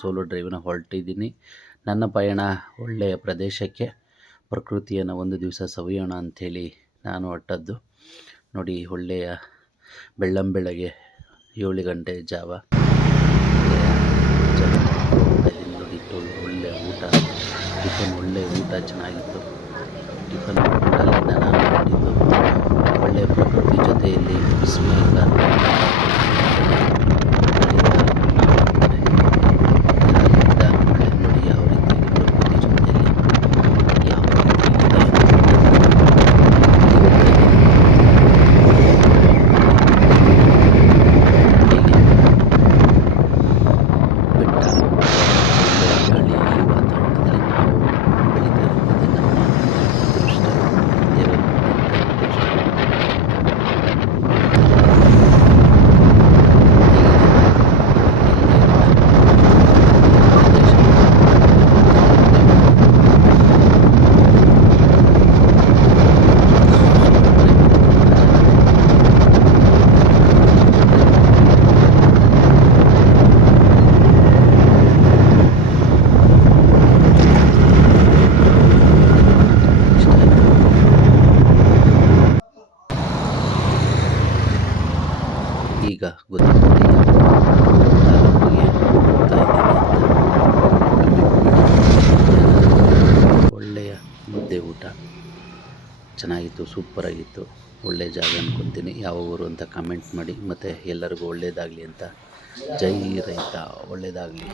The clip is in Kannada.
ಸೋಲೋ ಡ್ರೈವಿನ ಹೊರಟಿದ್ದೀನಿ. ನನ್ನ ಪಯಣ ಒಳ್ಳೆಯ ಪ್ರದೇಶಕ್ಕೆ, ಪ್ರಕೃತಿಯನ್ನು ಒಂದು ದಿವಸ ಸವಿಯೋಣ ಅಂಥೇಳಿ ನಾನು ಹೊರಟದ್ದು. ನೋಡಿ, ಒಳ್ಳೆಯ ಬೆಳ್ಳಂಬೆಳಗ್ಗೆ 7 ಗಂಟೆ ಜಾವ ನೋಡಿ. ಒಳ್ಳೆಯ ಊಟ, ಟಿಫನ್, ಒಳ್ಳೆಯ ಊಟ ಚೆನ್ನಾಗಿತ್ತು. ಟಿಫನ್ ಮಾಡಿಬಿಟ್ಟು ಅಲ್ಲಿಂದ ನಾನು ಹೊರಟಿದ್ದು ಒಳ್ಳೆಯ ಪ್ರಕೃತಿ ಜೊತೆಯಲ್ಲಿ ವಿಸ್ಮಯಕರ ನೋಡಿ ಯಾವ ರೀತಿಯಾಗಿ ಪ್ರಕೃತಿ ಜೊತೆಯಲ್ಲಿ ಯಾವ ರೀತಿಯಾಗಿದೆ ಬೆಟ್ಟ, ಗಾಳಿ, ಈ ವಾತಾವರಣದಲ್ಲಿ ನಾವು ಬೆಳೀತಾ ಇರುತ್ತದೆ ನಮ್ಮ ಅದೃಷ್ಟ, ದೇವರು ಈಗ ಗೊತ್ತಾಗುತ್ತೆ ತಾಲೂಕಿಗೆ ಹೋಗ್ತಾ ಇದ್ದೀನಿ ಅಂತ. ಒಳ್ಳೆಯ ಮುದ್ದೆ ಊಟ ಚೆನ್ನಾಗಿತ್ತು, ಸೂಪರಾಗಿತ್ತು. ಒಳ್ಳೆಯ ಜಾಗ ಅನ್ಕೊತೀನಿ. ಯಾವ ಊರು ಅಂತ ಕಮೆಂಟ್ ಮಾಡಿ, ಮತ್ತು ಎಲ್ಲರಿಗೂ ಒಳ್ಳೆಯದಾಗಲಿ ಅಂತ. ಜೈ ರೈತ, ಒಳ್ಳೆಯದಾಗಲಿ.